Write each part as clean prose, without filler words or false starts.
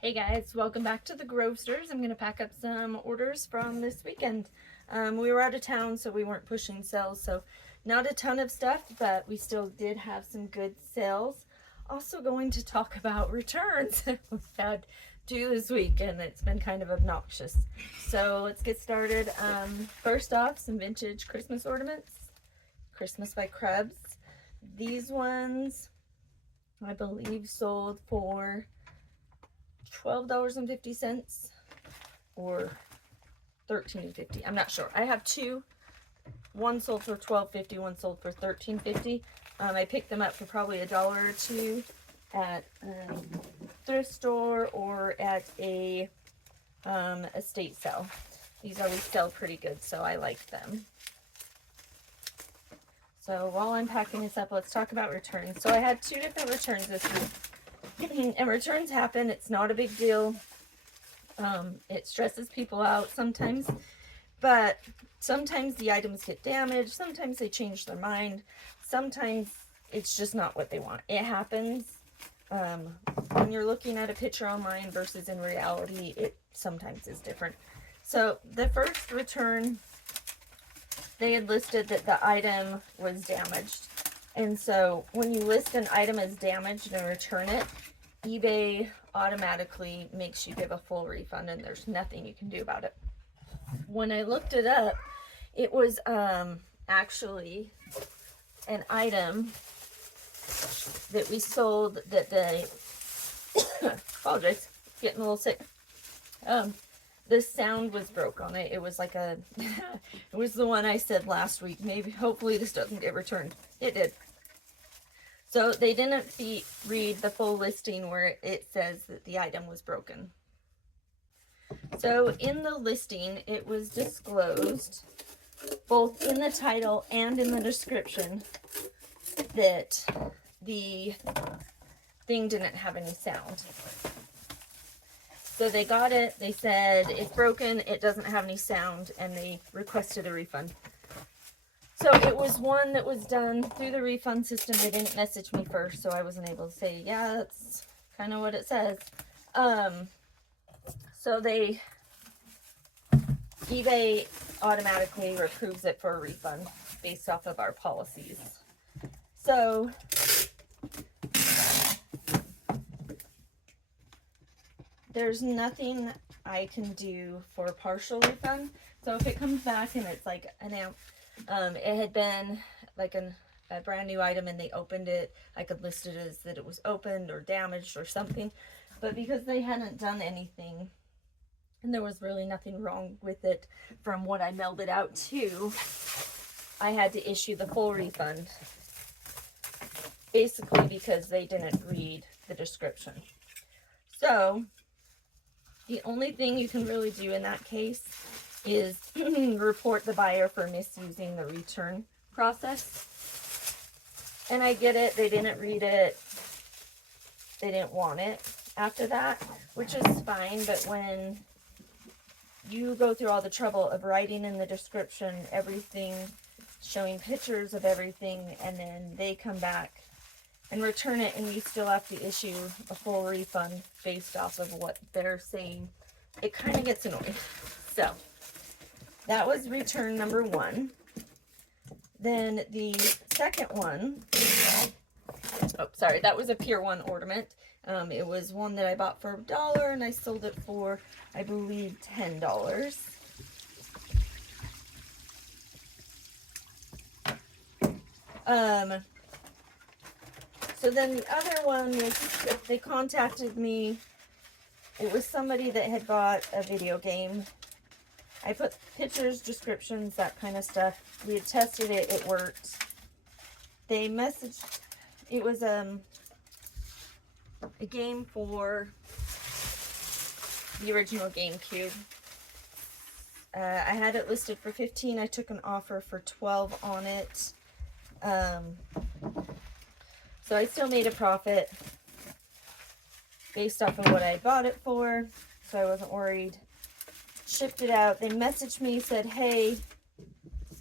Hey guys, welcome back to the Grovesters. I'm going to pack up some orders from this weekend. We were out of town, so we weren't pushing sales, so not a ton of stuff, but we still did have some good sales. Also going to talk about returns we've had due this week, and it's been kind of obnoxious. So let's get started. First off, some vintage Christmas ornaments. Christmas by Krebs. These ones, I believe, sold for $12.50 or $13.50. I'm not sure. I have two. One sold for $12.50, one sold for $13.50. I picked them up for probably $1 or $2 at a thrift store or at a estate sale. These always sell pretty good, so I like them. So while I'm packing this up, let's talk about returns. So I had 2 different returns this week. And returns happen. It's not a big deal. It stresses people out sometimes, but sometimes the items get damaged. Sometimes they change their mind. Sometimes it's just not what they want. It happens. When you're looking at a picture online versus in reality, it sometimes is different. So the first return, they had listed that the item was damaged. And so when you list an item as damaged and return it, eBay automatically makes you give a full refund, and there's nothing you can do about it. When I looked it up, it was actually an item that we sold that they apologize, getting a little sick. The sound was broke on it. It was like a it was the one I said last week. Maybe hopefully this doesn't get returned. It did. So they didn't read the full listing where it says that the item was broken. So in the listing, it was disclosed, both in the title and in the description, that the thing didn't have any sound. So they got it, they said it's broken, it doesn't have any sound, and they requested a refund. So it was one that was done through the refund system. They didn't message me first, so I wasn't able to say, yeah, that's kind of what it says. So eBay automatically approves it for a refund based off of our policies. So there's nothing I can do for a partial refund. So if it comes back and it's like it had been like a brand new item and they opened it, I could list it as that it was opened or damaged or something. But because they hadn't done anything and there was really nothing wrong with it from what I mailed it out to, I had to issue the full refund. Basically because they didn't read the description. So the only thing you can really do in that case is report the buyer for misusing the return process. And I get it, they didn't read it, they didn't want it after that, which is fine, but when you go through all the trouble of writing in the description everything, showing pictures of everything, and then they come back and return it and you still have to issue a full refund based off of what they're saying, it kind of gets annoying. So that was return number 1. Then the second one, oh, sorry, that was a Pier 1 ornament. It was one that I bought for $1 and I sold it for, I believe, $10. So then the other one was, they contacted me. It was somebody that had bought a video game. I put pictures, descriptions, that kind of stuff. We had tested it, it worked. They messaged, it was a game for the original GameCube. I had it listed for $15. I took an offer for $12 on it. So I still made a profit based off of what I bought it for, so I wasn't worried. Shipped it out. They messaged me, said, hey,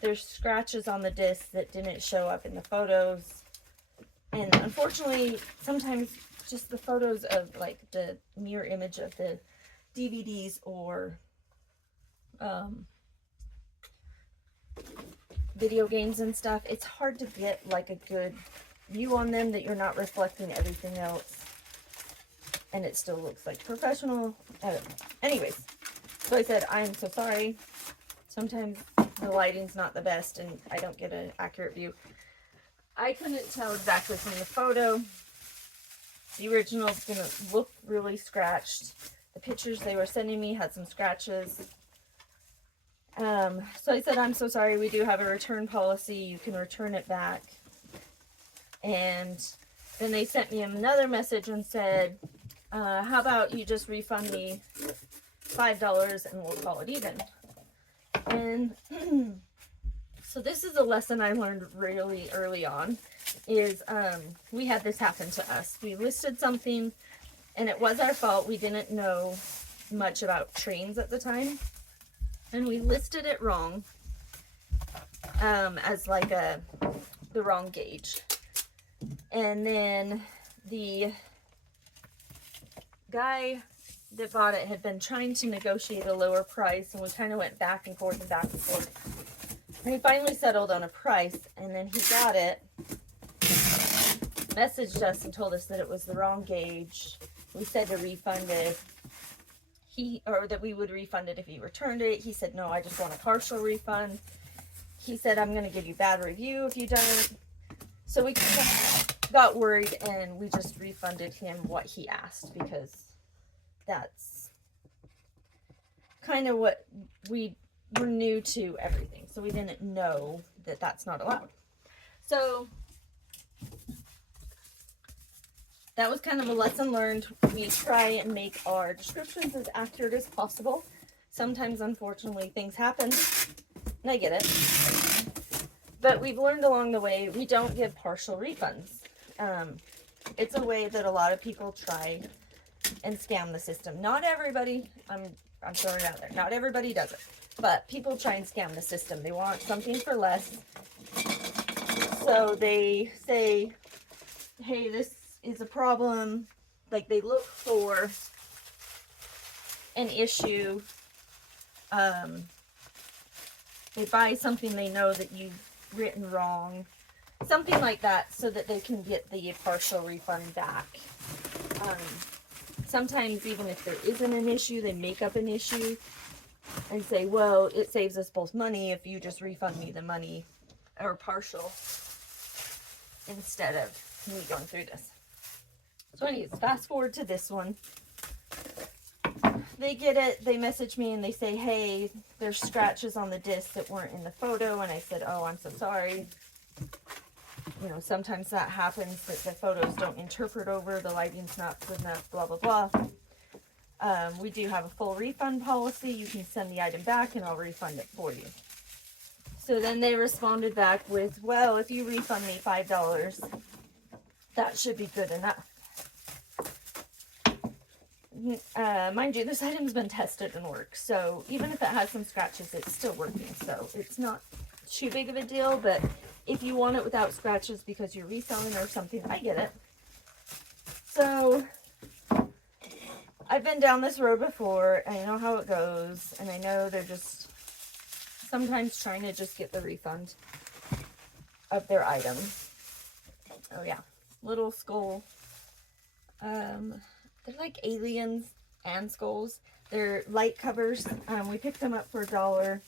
there's scratches on the disc that didn't show up in the photos. And unfortunately, sometimes just the photos of like the mirror image of the DVDs or video games and stuff. It's hard to get like a good view on them that you're not reflecting everything else and it still looks like professional. I don't know. Anyways, so I said, I am so sorry. Sometimes the lighting's not the best and I don't get an accurate view. I couldn't tell exactly from the photo. The original's gonna look really scratched. The pictures they were sending me had some scratches. So I said, I'm so sorry, we do have a return policy. You can return it back. And then they sent me another message and said, how about you just refund me $5 and we'll call it even. And so this is a lesson I learned really early on, is we had this happen to us. We listed something and it was our fault. We didn't know much about trains at the time. And we listed it wrong, as like the wrong gauge. And then the guy that bought it had been trying to negotiate a lower price, and we kind of went back and forth and back and forth. And he finally settled on a price, and then he got it, messaged us and told us that it was the wrong gauge. We said to refund it. Or that we would refund it if he returned it. He said, no, I just want a partial refund. He said, I'm going to give you bad review if you don't. So we kind of got worried and we just refunded him what he asked, because that's kind of what we were new to everything. So we didn't know that that's not allowed. So that was kind of a lesson learned. We try and make our descriptions as accurate as possible. Sometimes, unfortunately, things happen, and I get it. But we've learned along the way, we don't give partial refunds. It's a way that a lot of people try and scam the system. Not everybody, I'm throwing it out there, not everybody does it. But people try and scam the system. They want something for less. So they say, hey, this is a problem. Like, they look for an issue. They buy something they know that you've written wrong, something like that, so that they can get the partial refund back. Sometimes even if there isn't an issue, they make up an issue and say, well, it saves us both money if you just refund me the money, or partial, instead of me going through this. So anyways, fast forward to this one. They get it, they message me and they say, hey, there's scratches on the disc that weren't in the photo. And I said, oh, I'm so sorry. You know, sometimes that happens, that the photos don't interpret over, the lighting's not good enough, blah, blah, blah. We do have a full refund policy. You can send the item back and I'll refund it for you. So then they responded back with, well, if you refund me $5, that should be good enough. Mind you, this item's been tested and works, so even if it has some scratches, it's still working, so it's not too big of a deal. But if you want it without scratches because you're reselling or something, I get it. So I've been down this road before, and I know how it goes, and I know they're just sometimes trying to just get the refund of their item. Oh yeah, little skull. They're like aliens and skulls. They're light covers. We picked them up for $1,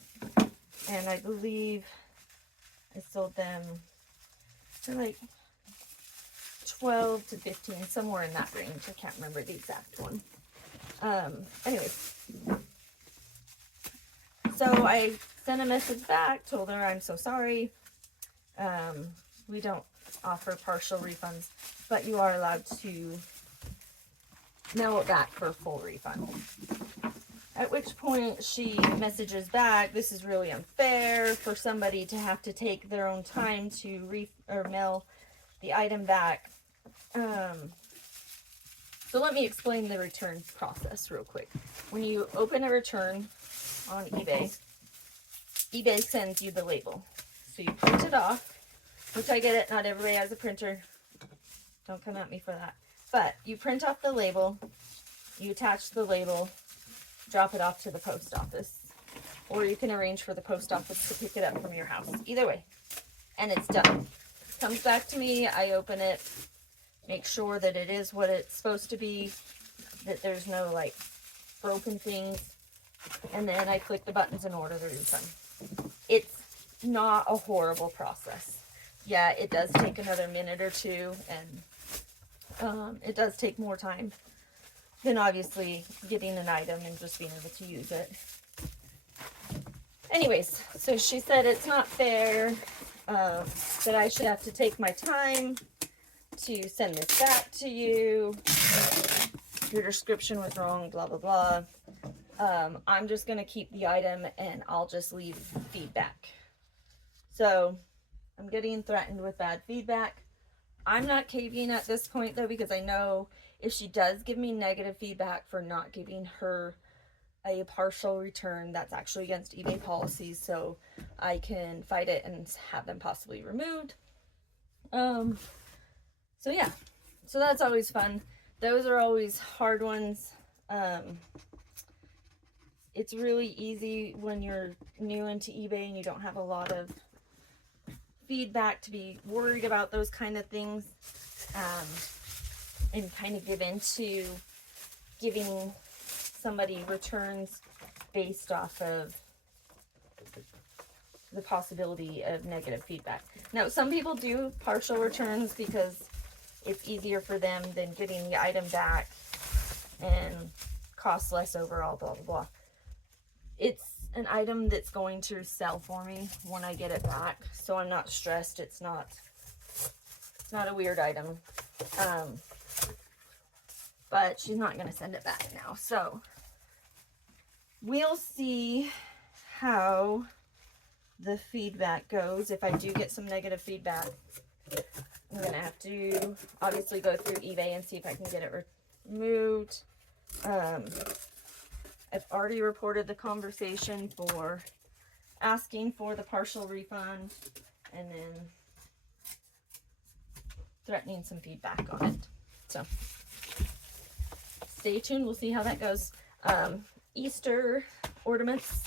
and I believe I sold them for like 12 to 15, somewhere in that range. I can't remember the exact one. Anyways, so I sent a message back, told her I'm so sorry. We don't offer partial refunds, but you are allowed to mail it back for a full refund. At which point she messages back, this is really unfair for somebody to have to take their own time to mail the item back. So let me explain the return process real quick. When you open a return on eBay, eBay sends you the label. So you print it off, which I get it, not everybody has a printer. Don't come at me for that. But you print off the label, you attach the label, drop it off to the post office. Or you can arrange for the post office to pick it up from your house. Either way. And it's done. Comes back to me, I open it, make sure that it is what it's supposed to be, that there's no like broken things, and then I click the buttons and order the refund. It's not a horrible process. Yeah, it does take another minute or two, and it does take more time than obviously getting an item and just being able to use it. Anyways, so she said it's not fair that I should have to take my time to send this back to you. Your description was wrong, blah, blah, blah. I'm just going to keep the item and I'll just leave feedback. So I'm getting threatened with bad feedback. I'm not caving at this point though, because I know if she does give me negative feedback for not giving her a partial return, that's actually against eBay policies, so I can fight it and have them possibly removed. So yeah, so that's always fun. Those are always hard ones. It's really easy when you're new into eBay and you don't have a lot of feedback to be worried about those kind of things, and kind of give into giving somebody returns based off of the possibility of negative feedback. Now, some people do partial returns because it's easier for them than getting the item back and costs less overall, blah, blah, blah. It's an item that's going to sell for me when I get it back, so I'm not stressed. It's not a weird item. But she's not going to send it back now. So we'll see how the feedback goes. If I do get some negative feedback, I'm going to have to obviously go through eBay and see if I can get it removed. I've already reported the conversation for asking for the partial refund and then threatening some feedback on it. So stay tuned. We'll see how that goes. Easter ornaments.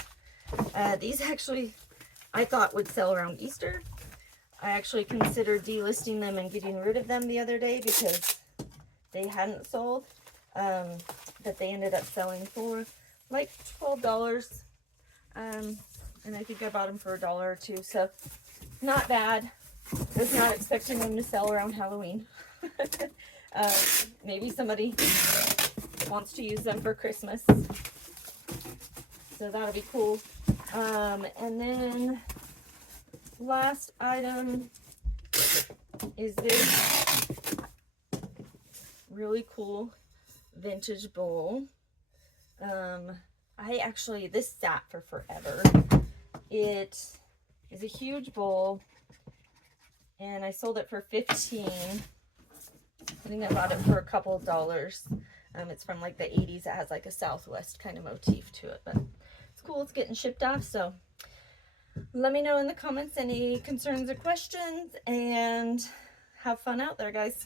These actually I thought would sell around Easter. I actually considered delisting them and getting rid of them the other day because they hadn't sold. That they ended up selling for like $12. And I think I bought them for $1 or $2. So not bad. I was not expecting them to sell around Halloween. Maybe somebody wants to use them for Christmas. So that'll be cool. And then last item is this really cool vintage bowl. This sat for forever. It is a huge bowl and I sold it for $15. I think I bought it for a couple of dollars. It's from like the 80s. It has like a Southwest kind of motif to it, but it's cool. It's getting shipped off. So let me know in the comments any concerns or questions, and have fun out there, guys.